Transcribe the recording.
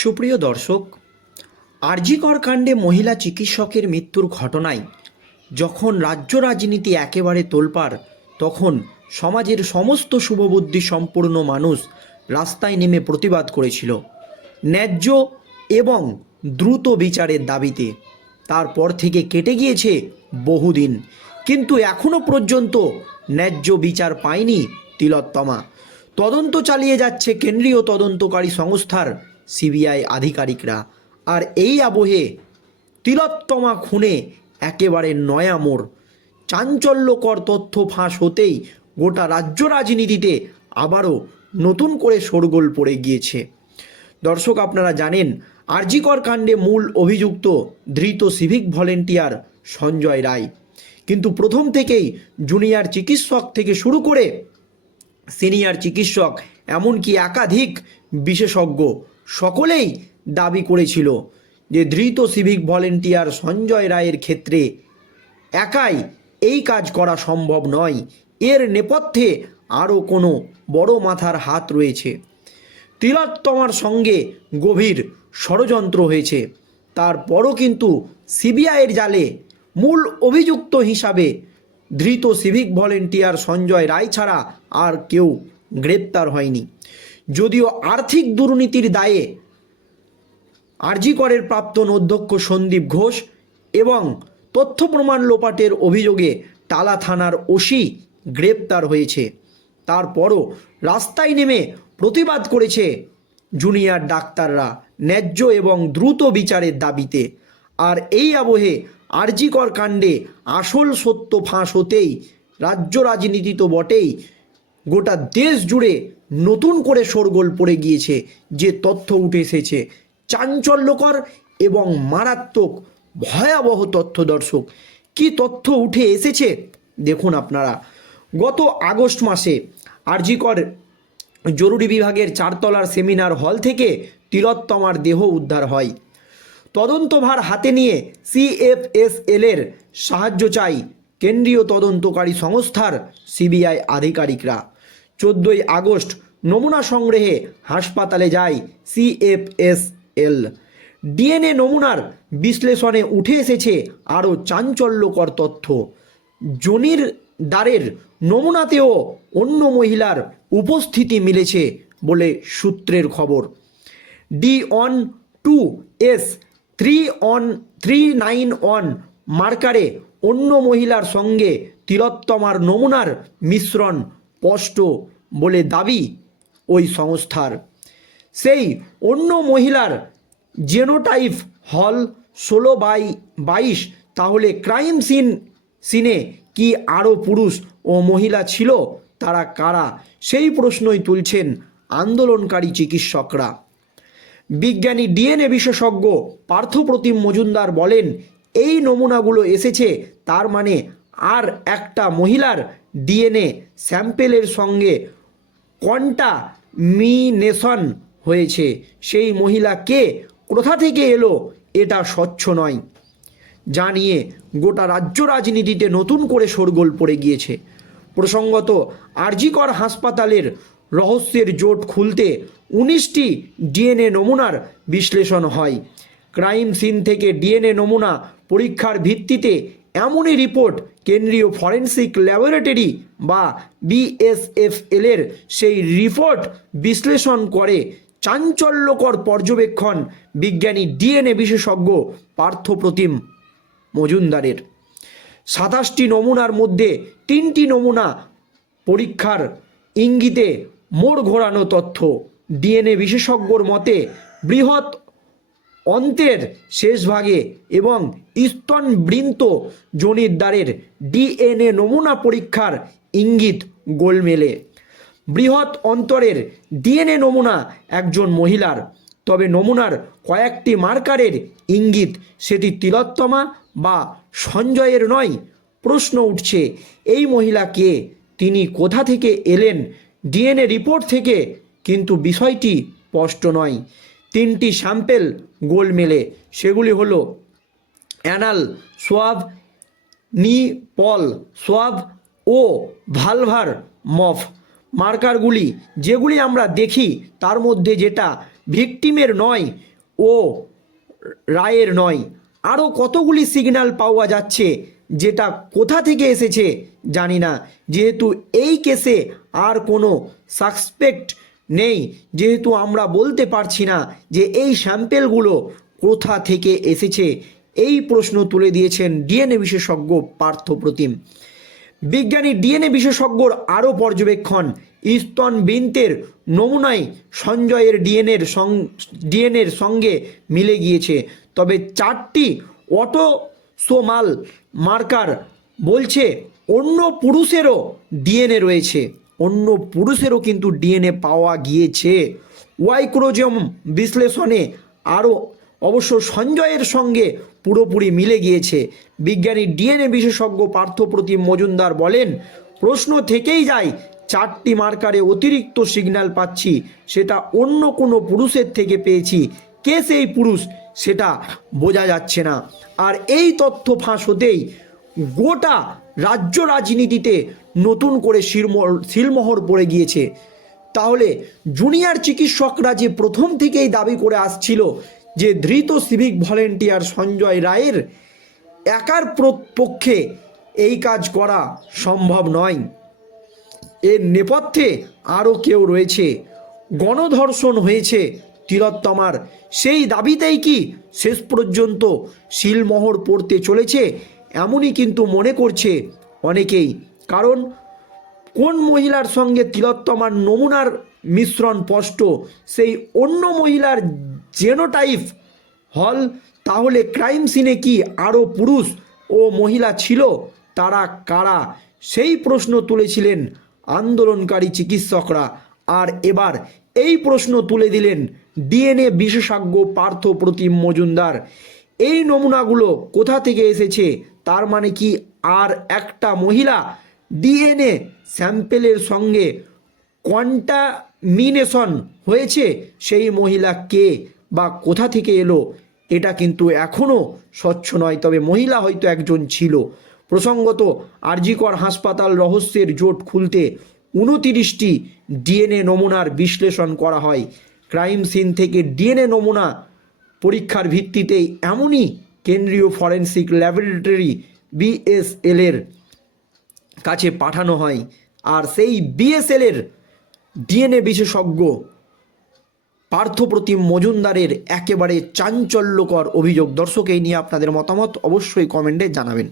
সুপ্রিয় দর্শক, আরজিকর কাণ্ডে মহিলা চিকিৎসকের মৃত্যুর ঘটনায় যখন রাজ্য রাজনীতি একেবারে তোলপাড়, তখন সমাজের সমস্ত শুভবুদ্ধি সম্পূর্ণ মানুষ রাস্তায় নেমে প্রতিবাদ করেছিল ন্যায্য এবং দ্রুত বিচারের দাবিতে। তারপর থেকে কেটে গিয়েছে বহুদিন, কিন্তু এখনও পর্যন্ত ন্যায্য বিচার পায়নি তিলোত্তমা। তদন্ত চালিয়ে যাচ্ছে কেন্দ্রীয় তদন্তকারী সংস্থার সিবিআই আধিকারিকরা। আর এই আবহে তিলোত্তমা খুনে একেবারে নয়া মোড়। চাঞ্চল্যকর তথ্য ফাঁস হতেই গোটা রাজ্য রাজনীতিতে আবারও নতুন করে শোরগোল পড়ে গিয়েছে। দর্শক, আপনারা জানেন, আরজিকর কাণ্ডে মূল অভিযুক্ত ধৃত সিভিক ভলেন্টিয়ার সঞ্জয় রায়। কিন্তু প্রথম থেকেই জুনিয়র চিকিৎসক থেকে শুরু করে সিনিয়র চিকিৎসক, এমনকি একাধিক বিশেষজ্ঞ সকলেই দাবি করেছিল যে ধৃত সিভিক ভলেন্টিয়ার সঞ্জয় রায়ের ক্ষেত্রে একাই এই কাজ করা সম্ভব নয়। এর নেপথ্যে আরও কোনো বড় মাথার হাত রয়েছে। তিলোত্তমার সঙ্গে গভীর ষড়যন্ত্র হয়েছে। তারপরও কিন্তু সিবিআইয়ের জালে মূল অভিযুক্ত হিসাবে ধৃত সিভিক ভলেন্টিয়ার সঞ্জয় রায় ছাড়া আর কেউ গ্রেপ্তার হয়নি। যদিও আর্থিক দুর্নীতির দায়ে আরজিকরের প্রাক্তন অধ্যক্ষ সন্দীপ ঘোষ এবং তথ্য প্রমাণ লোপাটের অভিযোগে টালা থানার ওসি গ্রেপ্তার হয়েছে। তারপরও রাস্তায় নেমে প্রতিবাদ করেছে জুনিয়র ডাক্তাররা ন্যায্য এবং দ্রুত বিচারের দাবিতে। আর এই আবহে আরজিকর কাণ্ডে আসল সত্য ফাঁস হতেই রাজ্য রাজনীতি তো বটেই, গোটা দেশ জুড়ে নতুন করে শোরগোল পড়ে গিয়েছে, যে তথ্য উঠে এসেছে। চাঞ্চল্যকর এবং মারাত্মক, ভয়াবহ তথ্য দর্শক। কি তথ্য উঠে এসেছে? দেখুন আপনারা। গত আগস্ট মাসে আরজিকর জরুরি বিভাগের চারতলার সেমিনার হল থেকে তিলোত্তমার দেহ উদ্ধার হয়। তদন্তভার হাতে নিয়ে সিএফএসএল এর সাহায্য চাই কেন্দ্রীয় তদন্তকারী সংস্থার সিবিআই আধিকারিকরা। চোদ্দোই আগস্ট নমুনা সংগ্রহে হাসপাতালে যায় সিএফএসএল ডিএনএ নমুনার বিশ্লেষণে উঠে এসেছে আরও চাঞ্চল্যকর তথ্য। জনির দ্বারের নমুনাতেও অন্য মহিলার উপস্থিতি মিলেছে বলে সূত্রের খবর। D on two S three on three nine one মার্কারে অন্য মহিলার সঙ্গে তিলোত্তমার নমুনার মিশ্রণ স্পষ্ট বলে দাবি ওই সংস্থার। সেই অন্য মহিলার জেনোটাইপ হল ষোলো বাই বাইশ। তাহলে ক্রাইম সিন সিনে কি আরও পুরুষ ও মহিলা ছিল? তারা কারা? সেই প্রশ্নই তুলছেন আন্দোলনকারী চিকিৎসকরা। বিজ্ঞানী ডিএনএ বিশেষজ্ঞ পার্থপ্রতিম মজুমদার বলেন, এই নমুনাগুলো এসেছে, তার মানে আর একটা মহিলার ডিএনএ স্যাম্পেলের সঙ্গে কন্টামিনেশন হয়েছে। সেই মহিলা কে? কোথা থেকে এলো? এটা স্বচ্ছ নয়। যা নিয়ে গোটা রাজ্য রাজনীতিতে নতুন করে শোরগোল পড়ে গিয়েছে। প্রসঙ্গত, আরজিকর হাসপাতালের রহস্যের জোট খুলতে উনিশটি ডিএনএ নমুনার বিশ্লেষণ হয়। ক্রাইম সিন থেকে ডিএনএ নমুনা পরীক্ষার ভিত্তিতে এমনই রিপোর্ট কেন্দ্রীয় ফরেন্সিক ল্যাবরেটরি বা বিএসএফএল এর সেই রিপোর্ট বিশ্লেষণ করে চাঞ্চল্যকর পর্যবেক্ষণ বিজ্ঞানী ডিএনএ বিশেষজ্ঞ পার্থপ্রতিম মজুমদারের। সাতাশটি নমুনার মধ্যে তিনটি নমুনা পরীক্ষার ইঙ্গিতে মোড় ঘোরানো তথ্য। ডিএনএ বিশেষজ্ঞর মতে বৃহৎ অন্তের শেষ ভাগে এবং স্তনবৃন্ত জনিদ্বারের ডিএনএ নমুনা পরীক্ষার ইঙ্গিত গোলমেলে। বৃহৎ অন্তরের ডিএনএ নমুনা একজন মহিলার, তবে নমুনার কয়েকটি মার্কারের ইঙ্গিত সেটি তিলোত্তমা বা সঞ্জয়ের নয়, প্রশ্ন উঠছে, এই মহিলা কে? তিনি কোথা থেকে এলেন? ডিএনএ রিপোর্ট থেকে, কিন্তু বিষয়টি স্পষ্ট নয়। তিনটি স্যাম্পেল গোলমেলে সেগুলি হলো অ্যানাল, সোয়াব নিপল সোয়াব ও ভালভার, মফ। মার্কারগুলি যেগুলি আমরা দেখি, তার মধ্যে যেটা ভিকটিমের নয় ও রায়ের নয়। আরও কতগুলি সিগন্যাল পাওয়া যাচ্ছে, যেটা কোথা থেকে এসেছে জানি না। যেহেতু এই কেসে আর কোনো সাসপেক্ট নেই। যেহেতু আমরা বলতে পারছি না যে এই স্যাম্পেলগুলো কোথা থেকে এসেছে, এই প্রশ্ন তুলে দিয়েছেন ডিএনএ বিশেষজ্ঞ পার্থ প্রতিম। বিজ্ঞানী ডিএনএ বিশেষজ্ঞর আরও পর্যবেক্ষণ, ইস্তন বিনতের নমুনায় সঞ্জয়ের ডিএনএর সং, ডিএনএর সঙ্গে মিলে গিয়েছে। তবে চারটি অটো অটোসোমাল মার্কার বলছে অন্য পুরুষেরও ডিএনএ রয়েছে। অন্য পুরুষেরও কিন্তু ডিএনএ পাওয়া গিয়েছে। ওয়াইক্রোজম বিশ্লেষণে আরও অবশ্য সঞ্জয়ের সঙ্গে পুরোপুরি মিলে গিয়েছে। বিজ্ঞানী ডিএনএ বিশেষজ্ঞ পার্থপ্রতিম মজুমদার বলেন, প্রশ্ন থেকেই যায়, চারটি মার্কারে অতিরিক্ত সিগন্যাল পাচ্ছি, সেটা অন্য কোনো পুরুষের থেকে পেয়েছি, কে সেই পুরুষ সেটা বোঝা যাচ্ছে না। আর এই তথ্য ফাঁস হতেই গোটা রাজ্য রাজনীতিতে নতুন করে শিরমোহর, শিলমোহর পড়ে গিয়েছে। তাহলে জুনিয়র চিকিৎসকরা যে প্রথম থেকেই দাবি করে আসছিল যে ধৃত সিভিক ভলেন্টিয়ার সঞ্জয় রায়ের একার পক্ষে এই কাজ করা সম্ভব নয়। এর নেপথ্যে আরও কেউ রয়েছে। গণধর্ষণ হয়েছে তিলোত্তমার। সেই দাবিতেই কি শেষ পর্যন্ত শিলমোহর পড়তে চলেছে? এমনই কিন্তু মনে করছে অনেকেই। কারণ কোন মহিলার সঙ্গে তিলোত্তমার নমুনার মিশ্রণ স্পষ্ট, সেই অন্য মহিলার জেনোটাইপ হল, তাহলে ক্রাইম সিনে কি আরও পুরুষ ও মহিলা ছিল, তারা কারা? সেই প্রশ্ন তুলেছিলেন আন্দোলনকারী চিকিৎসকরা। আর এবার এই প্রশ্ন তুলে দিলেন ডিএনএ বিশেষজ্ঞ পার্থ প্রতিম মজুমদার। এই নমুনাগুলো কোথা থেকে এসেছে? তার মানে কি আর একটা মহিলা ডিএনএ স্যাম্পেলের সঙ্গে কন্টামিনেশন হয়েছে? সেই মহিলা কে বা কোথা থেকে এলো? এটা কিন্তু এখনও স্বচ্ছ নয়, তবে মহিলা হয়তো একজন ছিল। প্রসঙ্গত, আরজিকর হাসপাতাল রহস্যের জোট খুলতে উনতিরিশটি ডিএনএ নমুনার বিশ্লেষণ করা হয়। ক্রাইম সিন থেকে ডিএনএ নমুনা পরীক্ষার ভিত্তিতেই এমনই কেন্দ্রীয় ফরেন্সিক ল্যাবরেটরি বিএসএল এর কাছে পাঠানো হয়। আর সেই বিএসএল এর ডিএনএ বিশেষজ্ঞ পার্থপ্রতিম মজুমদারের একেবারে চাঞ্চল্যকর অভিযোগ। দর্শক, এই নিয়ে আপনাদের মতামত অবশ্যই কমেন্টে জানাবেন।